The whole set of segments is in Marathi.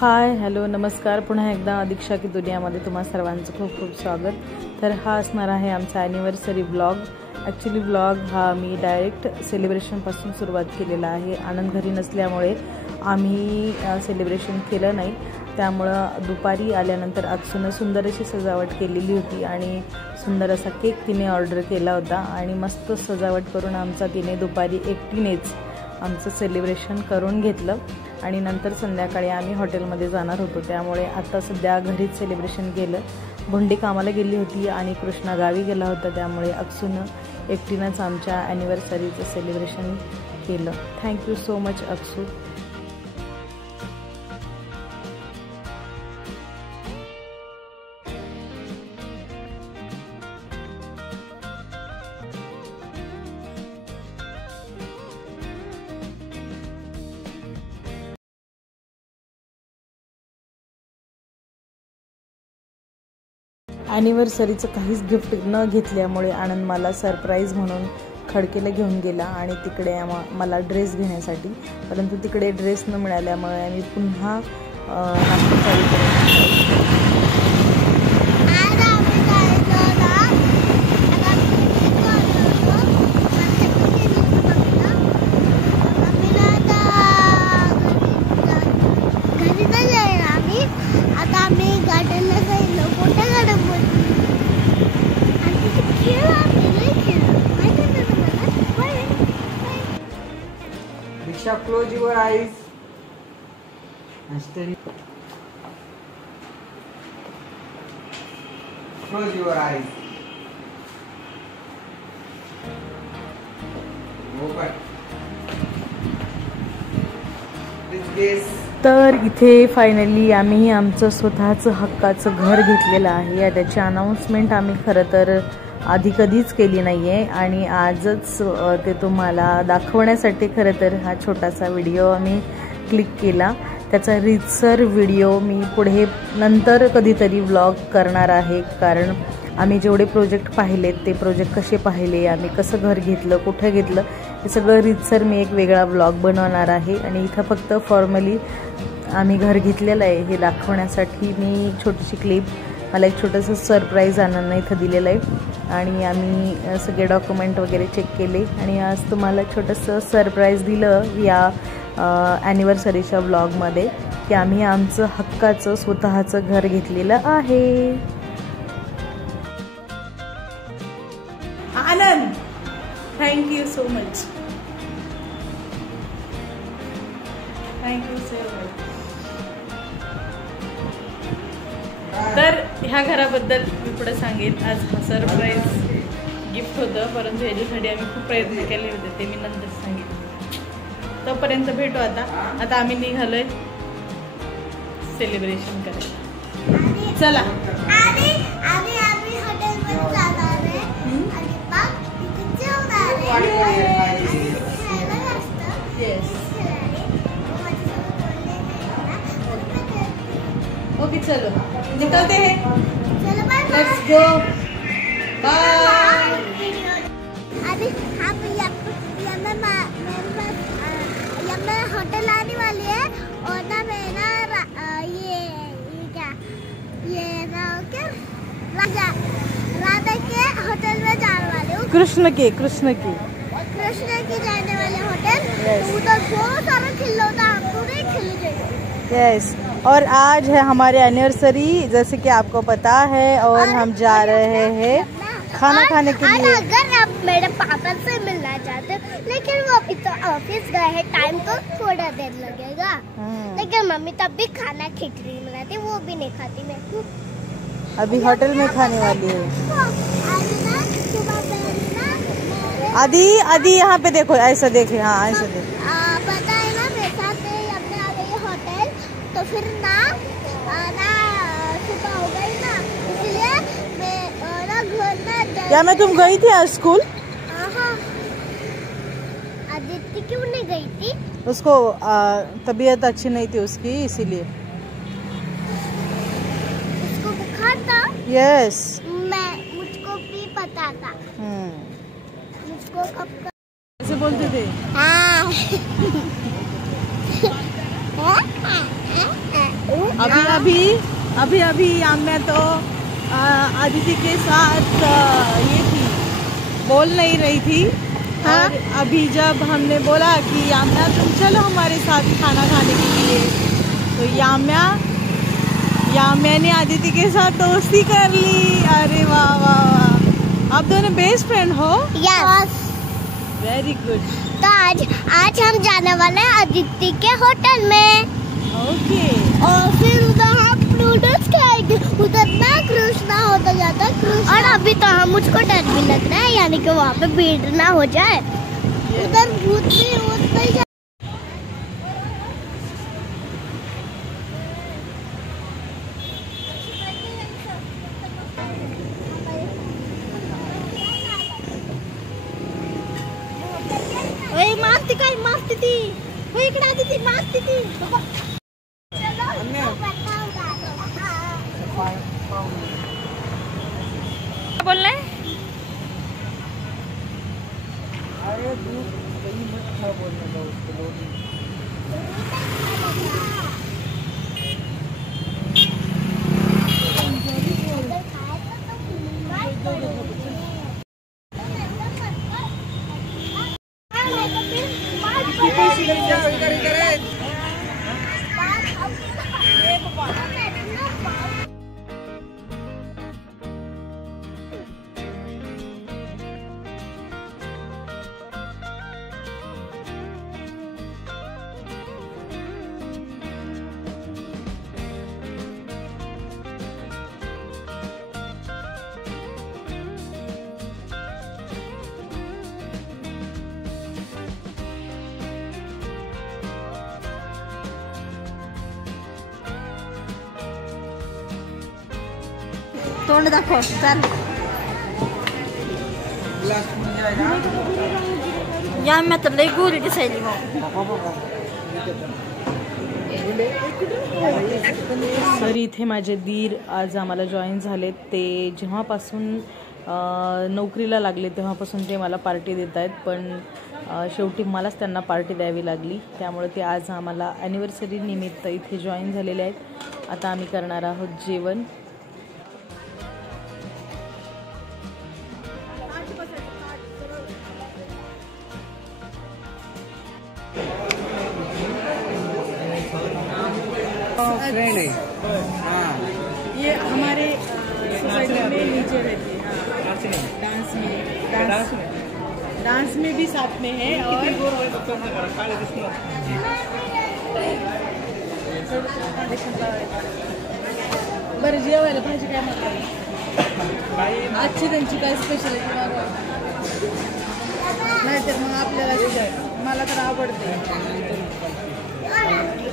हाय हॅलो नमस्कार, पुन्हा एकदा दीक्षा की दुनियामध्ये तुम्हा सर्वांचं खूप खूप स्वागत। तर हा असणार आहे आमचा ॲनिव्हर्सरी ब्लॉग। ॲक्च्युली ब्लॉग हा मी डायरेक्ट सेलिब्रेशनपासून सुरुवात केलेला आहे। आनंद घरी नसल्यामुळे आम्ही सेलिब्रेशन केलं नाही, त्यामुळं दुपारी आल्यानंतर अक्षूनं सुंदर अशी सजावट केलेली होती आणि सुंदर असा केक तिने ऑर्डर केला होता आणि मस्त सजावट करून आमचा तिने दुपारी एकटीनेच आमचं सेलिब्रेशन करून घेतलं आणि नंतर संध्याकाळी आम्ही हॉटेलमध्ये जाणार होतो, त्यामुळे आता सध्या घरीच सेलिब्रेशन केलं। भुंडी कामाला गेली होती आणि कृष्णा गावी गेला होता, त्यामुळे अक्षूनं एकटीनंच आमच्या ॲनिव्हर्सरीचं सेलिब्रेशन केलं। Thank you so much Akshu. ॲनिव्हर्सरीचं काहीच गिफ्ट न घेतल्यामुळे आनंद मला सरप्राईज म्हणून खडकेला घेऊन गेला आणि तिकडे मला ड्रेस घेण्यासाठी, परंतु तिकडे ड्रेस न मिळाल्यामुळे आम्ही पुन्हा नागपूर चालू केलं। Diksha, close your eyes. Close your eyes. Open. Please guess. तर इथे फायनली आम्ही आमचं स्वतःचं हक्काचं घर घेतलेलं आहे। त्याची अनाउन्समेंट आम्ही खरं तर आधी कधीच केली नाही आहे आणि आजच ते तुम्हाला दाखवण्यासाठी खरं तर हा छोटासा व्हिडिओ आम्ही क्लिक केला। त्याचा रीतसर व्हिडिओ मी पुढे नंतर कधीतरी व्लॉग करणार आहे, कारण आम्ही जेवढे प्रोजेक्ट पाहिलेत ते प्रोजेक्ट कसे पाहिले, आम्ही कसं घर घेतलं, कुठं घेतलं, हे सगळं रीतसर मी एक वेगळा व्लॉग बनवणार आहे। आणि इथं फक्त फॉर्मली आम्ही घर घेतलेलं आहे हे दाखवण्यासाठी मी छोटीशी क्लिप, मला एक छोटंसं सरप्राईज आनंदने इथं दिलेलं आहे आणि आम्ही सगळे डॉक्युमेंट वगैरे चेक केले आणि आज तुम्हाला छोटंसं सरप्राईज दिलं या ॲनिव्हर्सरीच्या व्लॉगमध्ये की आम्ही आमचं हक्काचं स्वतःचं घर घेतलेलं आहे। Anand, thank you so much, thank you so much. तर ह्या घराबद्दल मी पुढे सांगेन। आज हा सरप्राईज गिफ्ट होतं, परंतु ह्याच्यासाठी आम्ही खूप प्रयत्न केले होते, ते मी नंतर सांगेन। तोपर्यंत भेटू आता आम्ही निघालोय सेलिब्रेशन करायला। चला ओके चलो निकलते हैं, लेट्स गो, बाय। अभी हम यहाँ होटल आने वाली है और ना मैं ना ये क्या राधा के होटल में जाने वाले हूँ। कृष्ण की जाने वाले होटल। उधर बहुत सारा खिलौना होता, हमको नहीं खिल। यस, और आज है हमारे एनिवर्सरी जैसे कि आपको पता है, और हम जा रहे हैं खाना खाने के लिए। अगर आप मेरे पापा से मिलना चाहते हो, लेकिन वो अभी तो ऑफिस गए हैं, टाइम तो थोड़ा देर लगेगा, लेकिन मम्मी तब भी खाना खिचड़ी बनाती, वो भी नहीं खाती मैं। अभी होटल में खाने वाली है। आदि यहाँ पे देखो, ऐसा देखे, हाँ ऐसा देखे। पता है ना मेरे साथ हमने आ गई होटल, तो फिर ना सुबह हो गई ना, इसलिए मैं ना घर में। क्या मैं तुम गई थी आज स्कूल? हाँ, आदित्य क्यों नहीं गई थी? उसको तबीयत अच्छी नहीं थी उसकी, इसीलिए। उसको बुखार था? यस, मुझको भी पता था। मुझको कब ऐसे बोलते थे। हाँ अभी याम्या तो अदिति के साथ ये थी, बोल नहीं रही थी। हाँ? और अभी जब हमने बोला कि याम्या तुम चलो हमारे साथ खाना खाने के लिए, तो याम्या ने अदिति के साथ दोस्ती कर ली। अरे वाह वाह वाह, आप दोनों बेस्ट फ्रेंड हो? Yes, very good. तो आज हम जाने वाले हैं अदिति के होटल में। ओके। और फिर उधर हम नूडल्स खाएंगे। उधर ना कृष्णा होता जाता है। और अभी तो मुझको डर भी लग रहा है, यानी कि वहाँ पे भीड़ ना हो जाए। उधर भूत भी मारती थी, वो इकडे आती थी, मारती थी। बोलना है? अरे दूध कहीं मत खा बोलने का उसको। तोंड दाखव, चल। या मैं तर लई गोरी दिसायली मग। तर इथे माझे दीर आज आम्हाला जॉईन झालेत। ते जेव्हापासून नोकरीला लागले तेव्हापासून ते मला पार्टी देत आहेत, पण शेवटी मलाच त्यांना पार्टी द्यावी लागली। त्यामुळे ते आज आम्हाला ॲनिव्हर्सरी निमित्त इथे जॉईन झालेले आहेत। आता आम्ही करणार आहोत जेवण। फ्रेंड है। हाँ, ये हमारे सोसाइटी में नीचे रहती है। डांस में भी साथ में है। और बरं जेवायला भाजी काय मागवायला? आजची त्यांची काय स्पेशालिटी मागवायला? नाहीतर मग आपल्याला मला तर आवडते,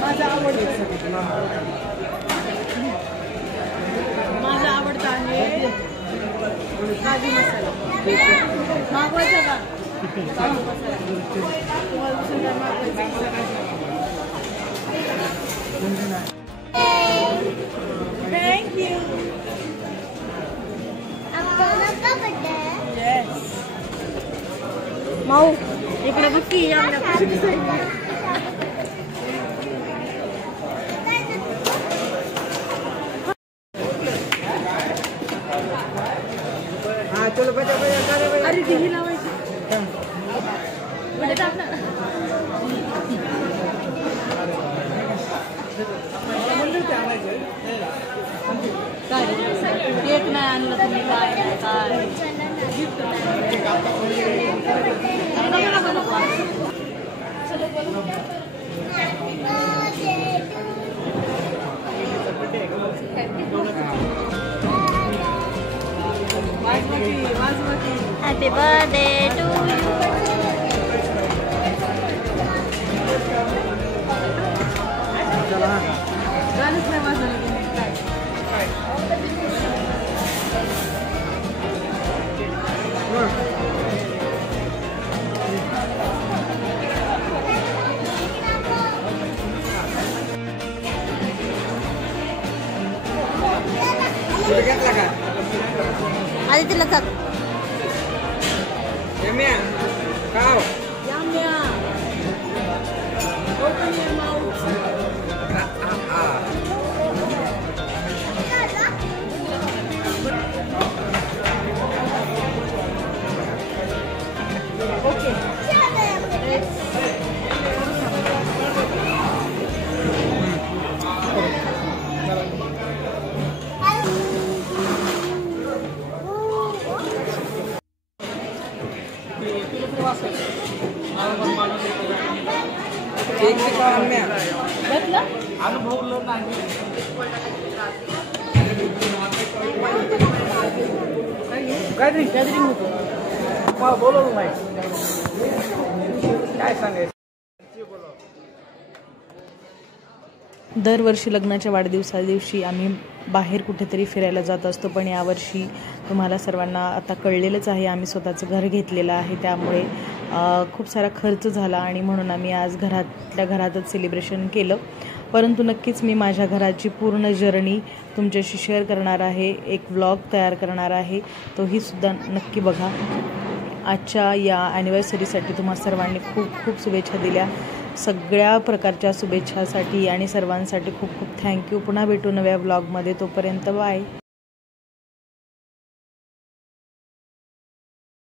माझं आवडतं आहे काजू मसाला। मागवायचा का काजू मसाला? तुम्हाला दुसरं मागवायचं? थँक्यू। येस माऊ, इकडे बघ की चलो बजा बजा। अरे टीव्ही लावायची म्हणजे टाकणार काय केक नाही आणलं तुम्ही? काय Happy birthday to you. गाणंच नाही वाजवलं तुम्ही काय? घेतला का? आधी तिला चाक याम्या खाओ। याम्या open your mouth. अनुभवलं नाही गॅदरिंग होतो बोलवलं नाही काय सांगायचं. दरवर्षी लग्नाच्या वाढदिवसा दिवशी आम्ही बाहेर कुठेतरी फिरायला जात असतो, पण यावर्षी तुम्हाला सर्वांना आता कळलेलंच आहे आम्ही स्वतःचं घर घेतलेलं आहे, त्यामुळे खूप सारा खर्च झाला आणि म्हणून आम्ही आज घरातल्या घरातच सेलिब्रेशन केलं. परंतु नक्कीच मी माझ्या घराची पूर्ण जर्नी तुमच्याशी शेअर करणार आहे, एक व्लॉग तयार करणार आहे, तोही सुद्धा नक्की बघा. आजच्या या ॲनिव्हर्सरीसाठी तुम्हा सर्वांनी खूप खूप शुभेच्छा दिल्या. सगळ्या प्रकारच्या शुभेच्छासाठी आणि सर्वांसाठी खूप खूप थँक्यू. पुन्हा भेटू नव्या व्लॉगमध्ये. तोपर्यंत बाय.